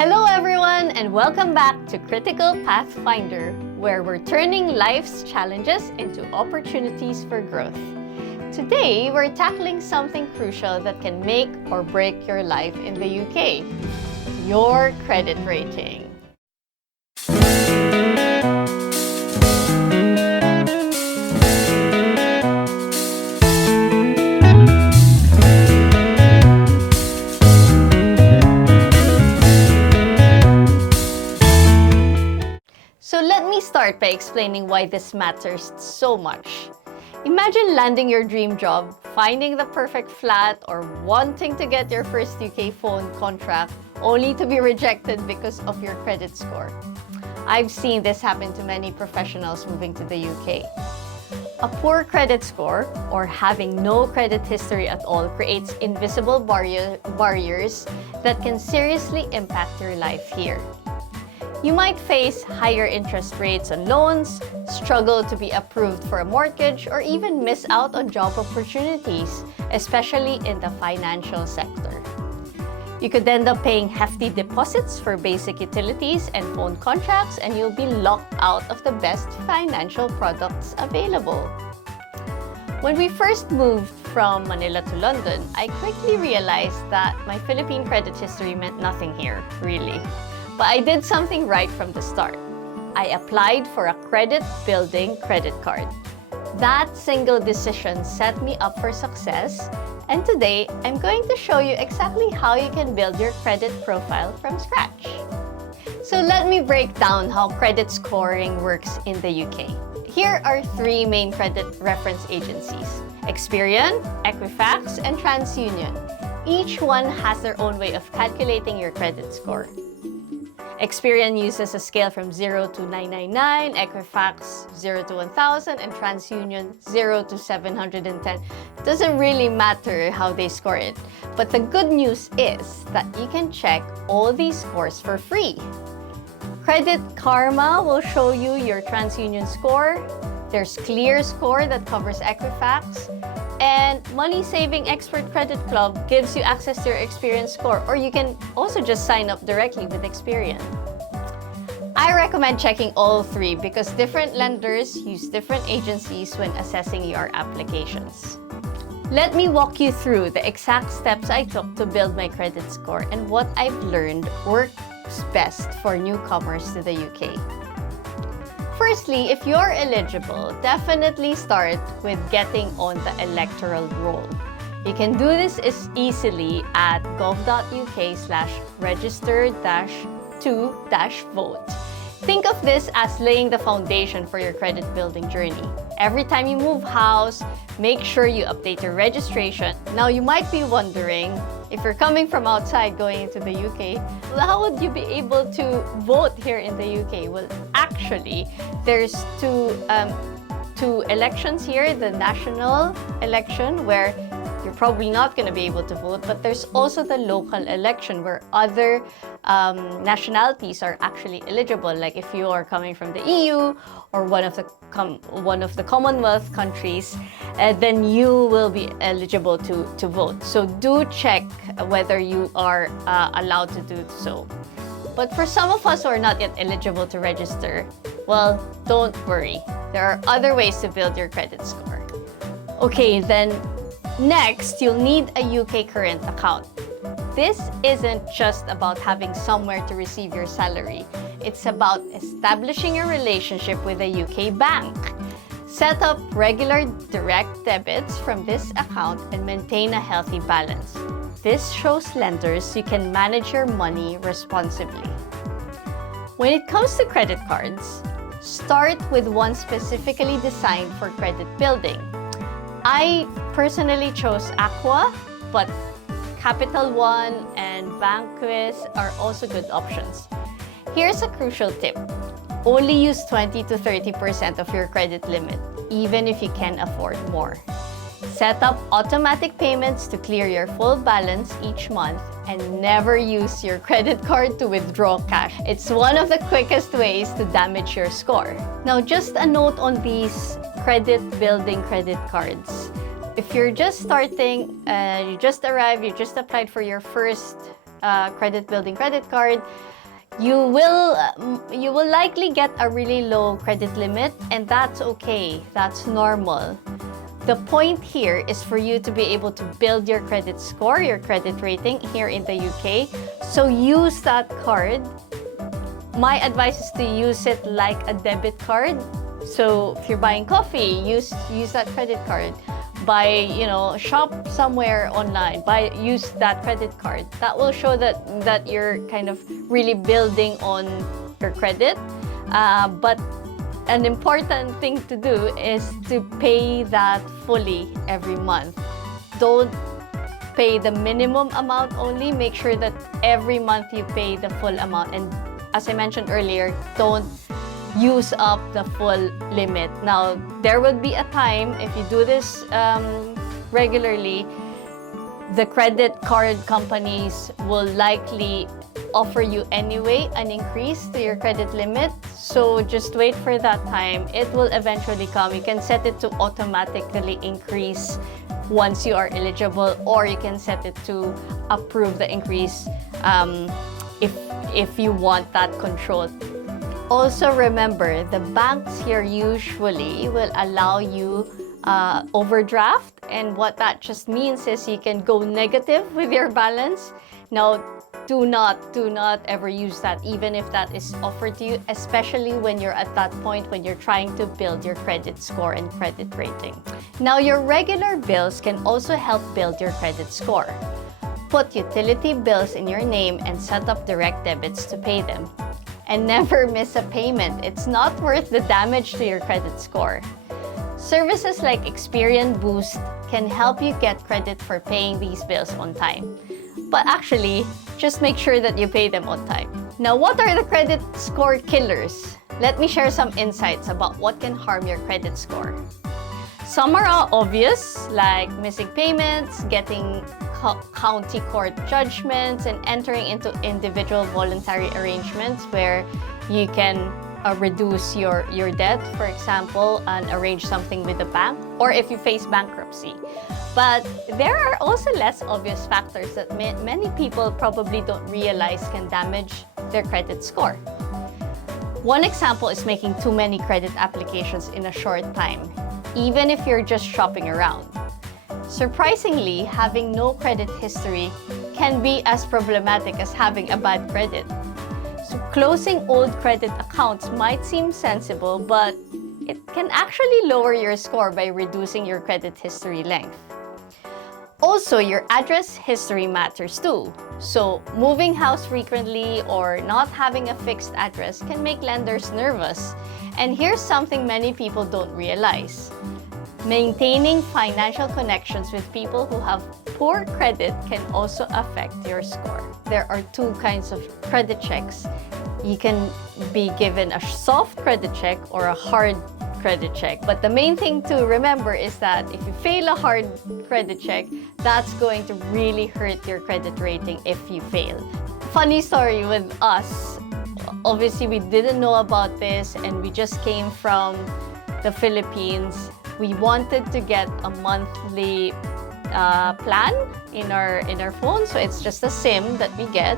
Hello everyone and welcome back to Critical Pathfinder, where we're turning life's challenges into opportunities for growth. Today, we're tackling something crucial that can make or break your life in the UK, your credit rating. So let me start by explaining why this matters so much. Imagine landing your dream job, finding the perfect flat, or wanting to get your first UK phone contract only to be rejected because of your credit score. I've seen this happen to many professionals moving to the UK. A poor credit score, or having no credit history at all, creates invisible barriers that can seriously impact your life here. You might face higher interest rates on loans, struggle to be approved for a mortgage, or even miss out on job opportunities, especially in the financial sector. You could end up paying hefty deposits for basic utilities and phone contracts, and you'll be locked out of the best financial products available. When we first moved from Manila to London, I quickly realized that my Philippine credit history meant nothing here, really. But I did something right from the start. I applied for a credit-building credit card. That single decision set me up for success, and today I'm going to show you exactly how you can build your credit profile from scratch. So let me break down how credit scoring works in the UK. Here are three main credit reference agencies: Experian, Equifax, and TransUnion. Each one has their own way of calculating your credit score. Experian uses a scale from 0 to 999, Equifax 0 to 1000, and TransUnion 0 to 710. It doesn't really matter how they score it, but the good news is that you can check all these scores for free. Credit Karma will show you your TransUnion score. There's ClearScore that covers Equifax. And Money Saving Expert Credit Club gives you access to your Experian score, or you can also just sign up directly with Experian. I recommend checking all three because different lenders use different agencies when assessing your applications. Let me walk you through the exact steps I took to build my credit score and what I've learned works best for newcomers to the UK. Firstly, if you're eligible, definitely start with getting on the electoral roll. You can do this as easily at gov.uk/register-to-vote. Think of this as laying the foundation for your credit building journey. Every time you move house, make sure you update your registration. Now, you might be wondering, if you're coming from outside going into the UK, well, how would you be able to vote here in the UK? Well, actually, there's two elections here, the national election, where you're probably not going to be able to vote, but there's also the local election where other nationalities are actually eligible. Like if you are coming from the EU or one of the Commonwealth countries, then you will be eligible to vote. So do check whether you are allowed to do so. But for some of us who are not yet eligible to register, well, don't worry. There are other ways to build your credit score. Okay, then next, you'll need a UK current account. This isn't just about having somewhere to receive your salary. It's about establishing a relationship with a UK bank. Set up regular direct debits from this account and maintain a healthy balance. This shows lenders you can manage your money responsibly. When it comes to credit cards, start with one specifically designed for credit building. I personally chose Aqua, but Capital One and Bankwest are also good options. Here's a crucial tip. Only use 20 to 30% of your credit limit, even if you can afford more. Set up automatic payments to clear your full balance each month, and never use your credit card to withdraw cash. It's one of the quickest ways to damage your score. Now, just a note on these credit building credit cards. If you're just starting, you just arrived, you just applied for your first credit building credit card, you will likely get a really low credit limit, and that's okay. That's normal. The point here is for you to be able to build your credit score, your credit rating here in the UK. So use that card. My advice is to use it like a debit card. So if you're buying coffee, use that credit card. Shop somewhere online, use that credit card. That will show that you're kind of really building on your credit. But an important thing to do is to pay that fully every month. Don't pay the minimum amount only. Make sure that every month you pay the full amount. And as I mentioned earlier, don't use up the full limit. Now, there will be a time, if you do this regularly, the credit card companies will likely offer you anyway an increase to your credit limit. So just wait for that time. It will eventually come. You can set it to automatically increase once you are eligible, or you can set it to approve the increase if you want that control. Also remember, the banks here usually will allow you overdraft, and what that just means is you can go negative with your balance. Now, do not ever use that, even if that is offered to you, especially when you're at that point when you're trying to build your credit score and credit rating. Now, your regular bills can also help build your credit score. Put utility bills in your name and set up direct debits to pay them. And never miss a payment. It's not worth the damage to your credit score. Services like Experian Boost can help you get credit for paying these bills on time. But actually, just make sure that you pay them on time. Now, what are the credit score killers? Let me share some insights about what can harm your credit score. Some are obvious, like missing payments, getting county court judgments, and entering into individual voluntary arrangements where you can reduce your debt, for example, and arrange something with the bank, or if you face bankruptcy. But there are also less obvious factors that many people probably don't realize can damage their credit score. One example is making too many credit applications in a short time, even if you're just shopping around. Surprisingly, having no credit history can be as problematic as having a bad credit. So closing old credit accounts might seem sensible, but it can actually lower your score by reducing your credit history length. Also, your address history matters too. So moving house frequently or not having a fixed address can make lenders nervous. And here's something many people don't realize. Maintaining financial connections with people who have poor credit can also affect your score. There are two kinds of credit checks. You can be given a soft credit check or a hard credit check. But the main thing to remember is that if you fail a hard credit check, that's going to really hurt your credit rating if you fail. Funny story with us. Obviously, we didn't know about this and we just came from the Philippines. We wanted to get a monthly plan in our phone, so it's just a SIM that we get.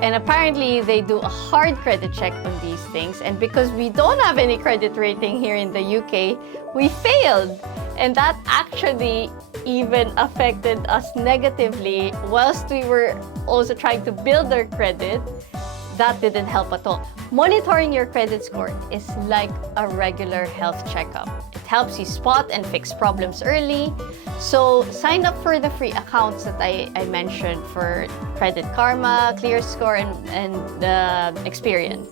And apparently, they do a hard credit check on these things. And because we don't have any credit rating here in the UK, we failed. And that actually even affected us negatively. Whilst we were also trying to build our credit, that didn't help at all. Monitoring your credit score is like a regular health checkup. It helps you spot and fix problems early. So sign up for the free accounts that I mentioned for Credit Karma, ClearScore, and Experian.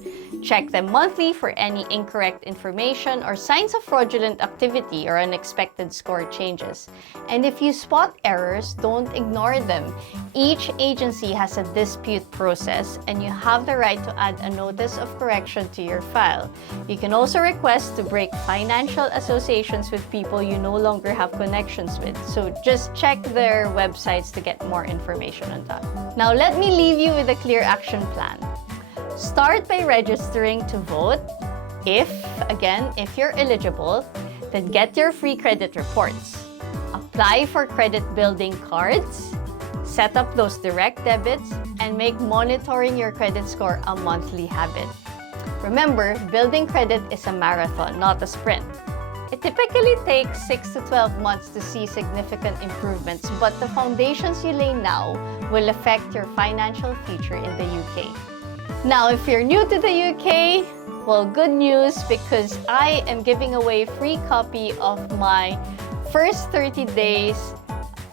Check them monthly for any incorrect information or signs of fraudulent activity or unexpected score changes. And if you spot errors, don't ignore them. Each agency has a dispute process, and you have the right to add a notice of correction to your file. You can also request to break financial associations with people you no longer have connections with. So just check their websites to get more information on that. Now let me leave you with a clear action plan. Start by registering to vote. If you're eligible, then get your free credit reports. Apply for credit building cards, set up those direct debits, and make monitoring your credit score a monthly habit. Remember, building credit is a marathon, not a sprint. It typically takes 6 to 12 months to see significant improvements, but the foundations you lay now will affect your financial future in the UK. Now, if you're new to the UK, well, good news, because I am giving away a free copy of my first 30 days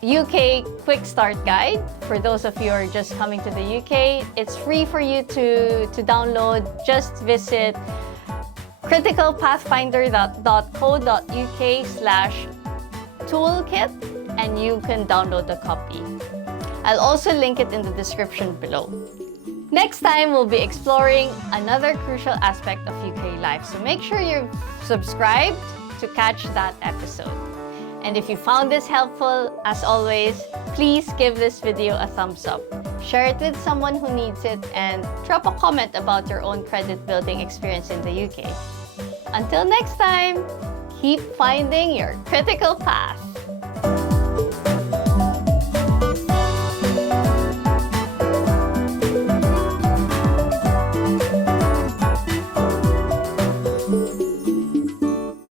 UK Quick Start Guide. For those of you who are just coming to the UK, it's free for you to download. Just visit criticalpathfinder.co.uk/toolkit and you can download the copy. I'll also link it in the description below. Next time, we'll be exploring another crucial aspect of UK life, so make sure you're subscribed to catch that episode. And if you found this helpful, as always, please give this video a thumbs up. Share it with someone who needs it and drop a comment about your own credit building experience in the UK. Until next time, keep finding your critical path.